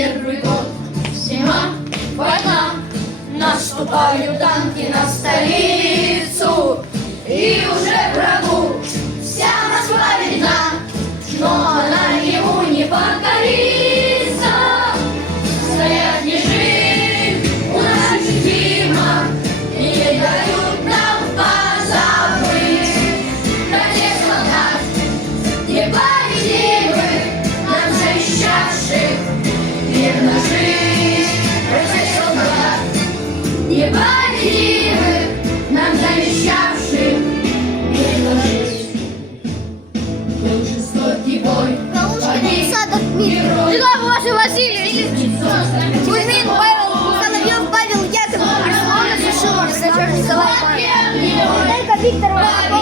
первый год. Зима, война, наступают танки на столицу, и уже врагу вся Москва видна, но она ему не покорится. Стоят ежи у наших зимах и не дают нам позабыть про тех солдат непобедимых, нам защищавших мир на жизнь. Про тех солдат непобедимых, нам завещавших мир на жизнь. Был жестокий бой, погиб герой. Жидов Вася Васильевич, Кузьмин Павел, Соловьев Павел Яковлевич, Арсланов Шишова, Сачев Николай Иванович, Виктор Васильевич.